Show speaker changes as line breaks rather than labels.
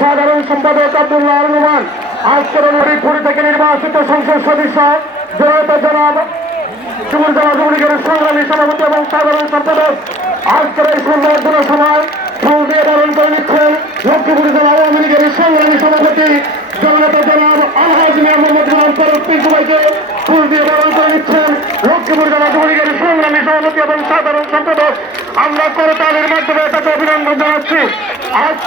সাধারণ সম্পাদক আব্দুল্লাহ রহমান আজকের হরিপুরি থেকে নির্বাচিত সংসদ সদস্য জনতা জনাব যুবক জেলা যুবলীগের সংগ্রামী সভাপতি এবং সাধারণ সম্পাদক। আজকের এই দিন সময় ফুল দিয়ে পালন করে নিচ্ছেন লক্ষ্মীপুর জেলা আওয়ামী লীগের সংগ্রামী সভাপতি জনতা জনাব আলহাজ মোহাম্মদ গুলাম ফরুক পিন্টু ফুল দিয়ে পালন করে নিচ্ছেন লক্ষ্মীপুর জেলা যুবলীগের সংগ্রামী সভাপতি এবং সাধারণ সম্পাদক। আমরা করতালের মাধ্যমে তাকে অভিনন্দন জানাচ্ছি। আজকে